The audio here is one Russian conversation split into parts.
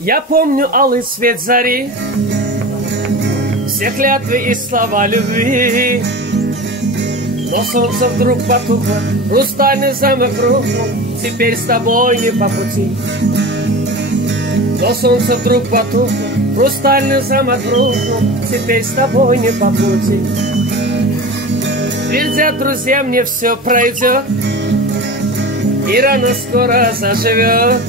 Я помню алый свет зари, все клятвы и слова любви. Но солнце вдруг потухло, хрустальный замок рухнул, теперь с тобой не по пути. Но солнце вдруг потухло, хрустальный замок рухнул, теперь с тобой не по пути. Твердят друзья, мне все пройдет, и рано скоро заживет.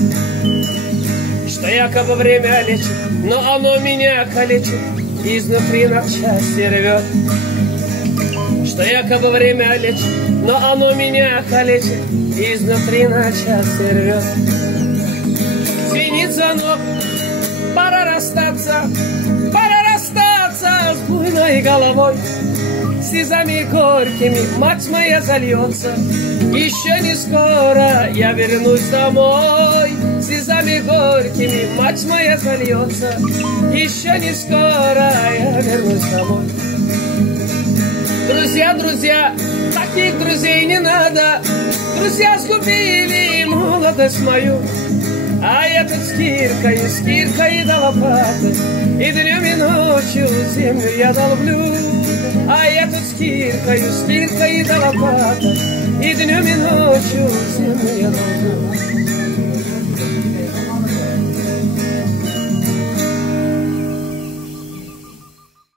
Что якобы время лечит, но оно меня калечит, изнутри на части рвет. Что якобы время лечит, но оно меня калечит, изнутри на части рвет. Звенит звонок, пора расстаться с буйной головой. Слезами горькими мать моя зальется, еще не скоро я вернусь домой. Слезами горькими мать моя зальется, еще не скоро я вернусь домой. Друзья, друзья, таких друзей не надо, друзья сгубили молодость мою. А я тут с киркой да лопатой, и днем и ночью землю я долблю. А я тут с киркой да лопатой, и днем и ночью землю